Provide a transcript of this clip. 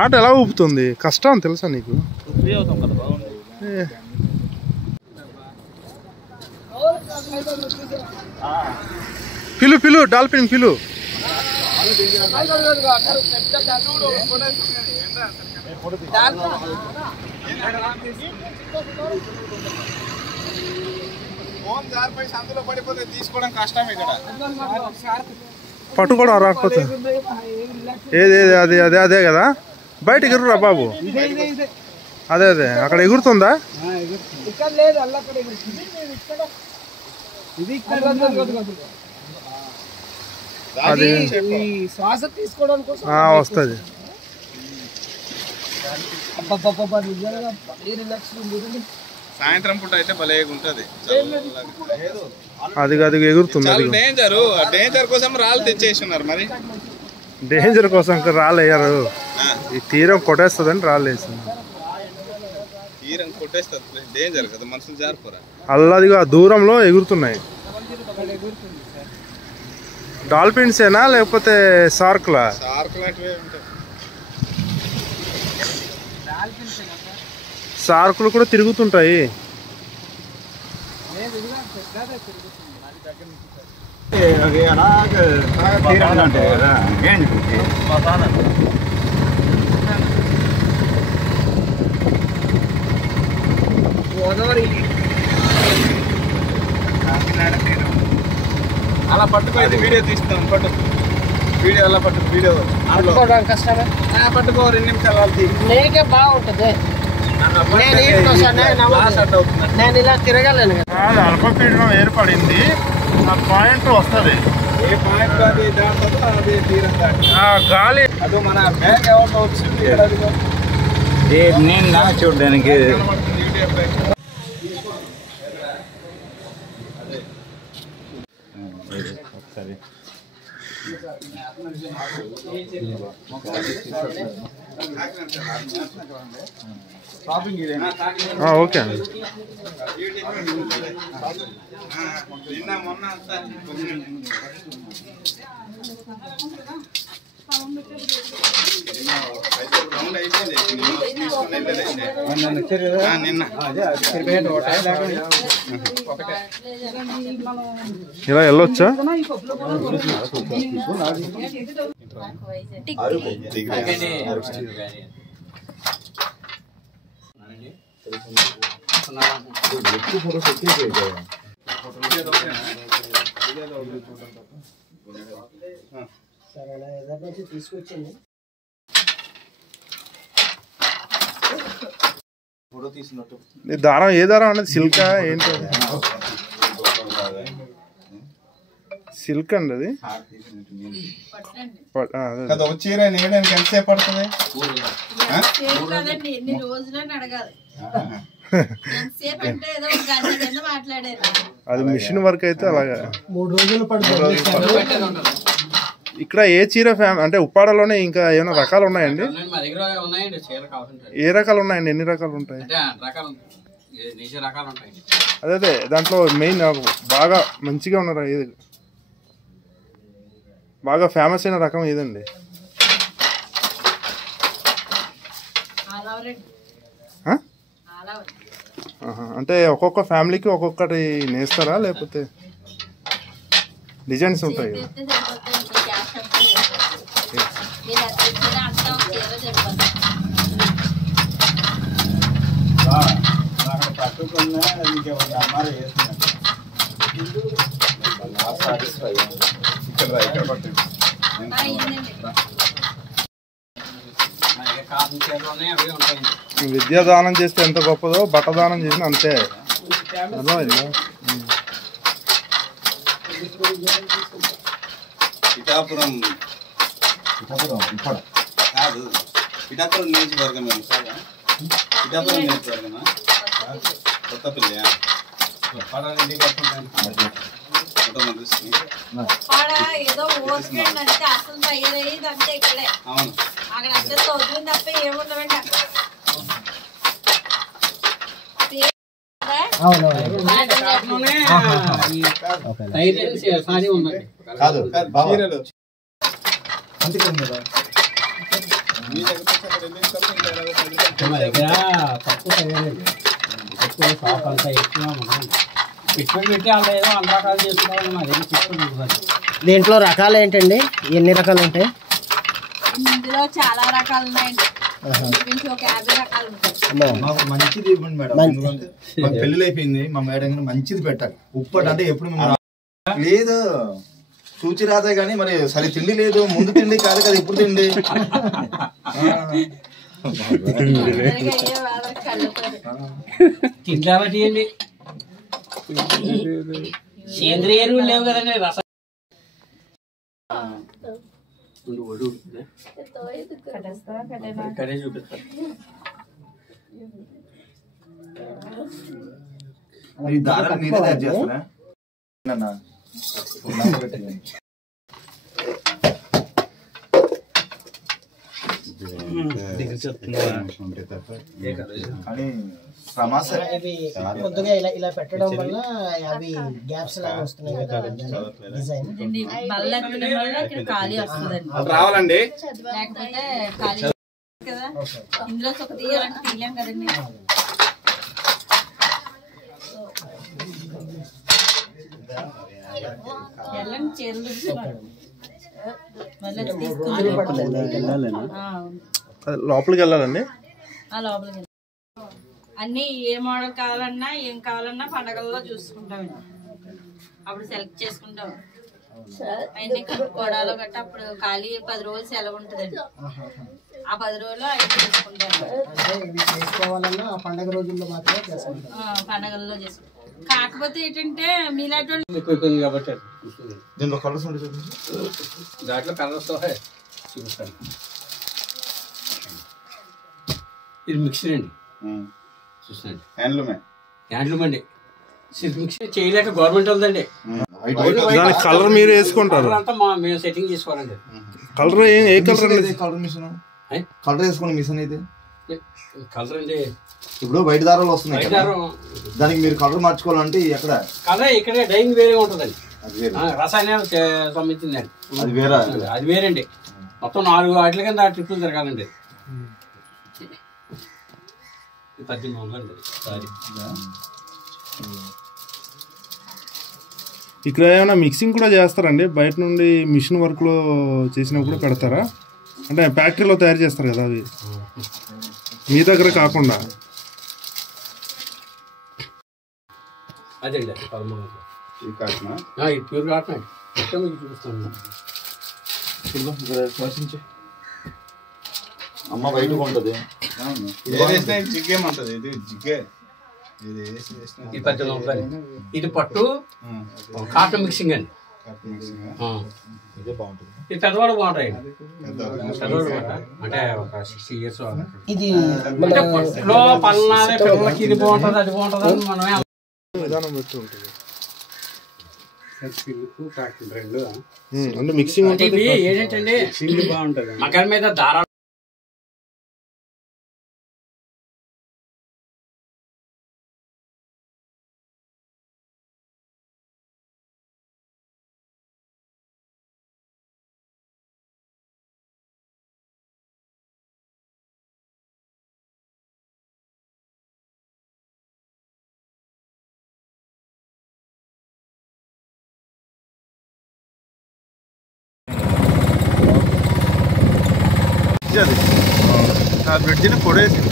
ఆట ఎలా ఊపుతుంది, కష్టం తెలుసా నీకు? పిలు పిలు డాల్ఫిన్ పిలు. పట్టుకోవడం రాకపోతే ఏది అదే అదే అదే కదా, బయట ఎగురురా బాబు. అదే అదే అక్కడ ఎగురుతుందా? అది శ్వాస తీసుకోవడానికి వస్తుంది. సాయంత్రం పూట అయితే భలే ఉంటది. అది అది ఎగురుతుంది. డేంజర్ కోసం రాళ్ళు తెచ్చేస్తున్నారు. మరి డేంజర్ కోసం రాళ్ళేయారు, ఈ తీరం కొట్టేస్తుందని రాళ్ళు వేసింది. తీరం కొట్టేస్తుంది, డేంజర్ కదా, మనుషులు జారిపోరా. అల్లదిగా దూరంలో ఎగురుతున్నాయి. డాల్ఫిన్స్ ఏనా లేకపోతే షార్క్లా? షార్కులు కూడా తిరుగుతుంటాయి. అలా పట్టుకోలేదు, వీడియో తీస్తాం. పట్టు వీడియో, అలా పట్టు వీడియో. కష్టమే పట్టుకో, 2 నిమిషాలు నీకే బాగుంటది. నేను ఇలా తిరగలేను కదా. అల్పపీడనం ఏర్పడింది, ఆ పాయింట్ వస్తుంది. ఏ పాయింట్ అది దాటుతుందో అది తీరం దాటి గాలి. అది మన బ్యాగ్ ఎవరితో వచ్చింది నేను చూడడానికి. ఒకసారి ఓకే అండి. నిన్న మొన్న అంతా ఇలా వెళ్ళొచ్చా? తీసుకొచ్చింది దారం. ఏ దారం అనేది? సిల్కా ఏంటి? సిల్క్ అండి అది. చీర నేయడానికి ఎంతసేపు పడుతుంది? అది మిషన్ వర్క్ అయితే అలాగా 3 రోజులు పడుతుంది. ఇక్కడ ఏ చీర అంటే ఉప్పాడలోనే ఇంకా ఏమైనా రకాలు ఉన్నాయండి? ఏ రకాలు ఉన్నాయండి? ఎన్ని రకాలు ఉంటాయి? అదే అదే దాంట్లో మెయిన్ బాగా మంచిగా ఉన్న ఏది, బాగా ఫేమస్ అయిన రకం ఏదండి? అంటే ఒక్కొక్క ఫ్యామిలీకి ఒక్కొక్కటి నేస్తారా లేకపోతే డిజైన్స్ ఉంటాయి? విద్యాదానం చేస్తే ఎంత గొప్పదో బట్టదానం చేసిన అంతే. పిఠాపురం కాదు, పిఠాపురం నియోజకవర్గం. పిఠాపురం నియోజకవర్గమా? కొత్తపల్లి. అవును. కాదు మీ దగ్గర అక్కడ వెళ్ళిన తర్వాత ఇంకా 20 మా దగ్గర తక్కువ తగ్గలేదు, ఎక్కువ షాప్ అంతా ఎక్కువ ఉంటుంది. పెట్టుబడి పెట్టి వాళ్ళు ఏదో అన్ని రకాలు చేసుకోవాలి, మా దగ్గర పెట్టుబడి ఉంటుంది. దీంట్లో రకాలు ఏంటండి, ఎన్ని రకాలు ఉంటాయి? ఇందులో చాలా రకాలు ఉన్నాయండి, ఇంచుమించు ఒక 50 రకాలు ఉంటాయి. మాకు మంచిది ఇవ్వండి మేడం, ఎందుకంటే మాకు పెళ్ళి అయిపోయింది, మా మేడం గారు మంచిది పెట్టాలి. ఉప్పటి అంటే ఎప్పుడు మేము లేదు చూచి రాదే కానీ మరి సరి తిండి లేదు, ముందు తిండి కాదు కదా ఇప్పుడు తిండి. తింటా తీయండి, సేంద్రియ ఎరువులు లేవు కదండి, రసం కడే చూపిస్తా. ఈ దారాలు మీరే తయారు చేస్తారా? కానీ సమస్య కొద్దిగా ఇలా ఇలా పెట్టడం వల్ల అవి గ్యాప్స్ లాగా వస్తున్నాయి కదా డిజైన్. బల్ల ఎత్తడం వల్ల ఇక్కడ ఖాళీ వస్తుందండి, రావాలండి. లేకపోతే ఖాళీ కదా. ఇందులో ఒక తీయాలంటే తీయలేం కదండి. వెళ్ళండి, చీరలు మళ్ళీ తీసుకుని లోపలికి వెళ్ళాలండి. లోపలికి అన్ని ఏ మోడల్ కావాలన్నా ఏం కావాలన్నా పండగల్లో చూసుకుంటామండి, అప్పుడు సెలెక్ట్ చేసుకుంటాం. అవన్నీ కొడాలో గట్ట అప్పుడు ఖాళీ 10 రోజులు సెలవు ఉంటుందండి, ఆ 10 రోజులు అవి చేసుకుంటాం. చేసుకోవాలన్నా పండగ రోజుల్లో మాత్రమే చేసుకుంటాం, పండగల్లో చేసుకుంటాం. కాకపోతే ఏంటంటే మీలాంటి వాళ్ళు ఎక్కువ కాబట్టి దీంట్లో కలర్స్ ఉంటాయి, దాంట్లో కలర్స్ చూపిస్తాను. ఇది మిక్సర్ అండి, చూసండి, హ్యాండ్లూమ్ అండి. సిల్క్ మిక్సర్ చేయలేక గవర్నమెంట్ ఉందండి, దానికి కలర్ మీరు వేసుకుంటారు, అంతా మేము సెట్టింగ్ చేసుకోవాలండి. కలర్ ఏ కలర్ అండి? కలర్ మిషన్ కలర్ వేసుకోండి మిషన్ అయితే. కలర్ అండి ఇప్పుడు బయట దారాలు వస్తున్నాయి బయట కదా, దారం దానికి మీరు కలర్ మార్చుకోవాలంటే ఎక్కడ? కలర్ ఇక్కడ డైయింగ్ వేరే ఉంటుందండి, అది వేరే, రసాయనాలు సంబంధించిందండి, అది వేరే, అది వేరండి. మొత్తం 4 వాటిల కింద ట్రిప్పులు తిరగాలండి. 1800 అండి సారీ. ఇక్కడ ఏమైనా మిక్సింగ్ కూడా చేస్తారండి? బయట నుండి మిషన్ వర్క్లో చేసినప్పుడు పెడతారా? అంటే ఫ్యాక్టరీలో తయారు చేస్తారు కదా, అవి మీ దగ్గర కాకుండా. అదండి 1300. ఇది ప్యూర్ కాటన్ అండి, మొత్తం మీకు చూపిస్తాను. అమ్మ బయట ఉంటుంది, జిగ్గేమంటది, ఇది జిగ్గే. ఇది ఇది 1800. ఇది పట్టు కాటన్ మిక్సింగ్ అండి, ఇదే బాగుంటుంది. ఇది పెద్దవాడు బాగుంటాయండి, పెద్దవాడు బాగుంటాయి. అంటే ఒక 60 years ఇది అంటే పట్టులో పల్నాడే పిల్లలకి ఇది బాగుంటుంది అది బాగుంటుంది అని మనమే విధానం పెట్టి ఉంటుంది. సిల్క్ కాటన్ రెండు అంటే మిక్సింగ్ అంటే ఇవి ఏంటంటే సిల్క్ బాగుంటుంది, మగల మీద దారాలు అది ఆ బ్రిడ్జిని కొడేసింది.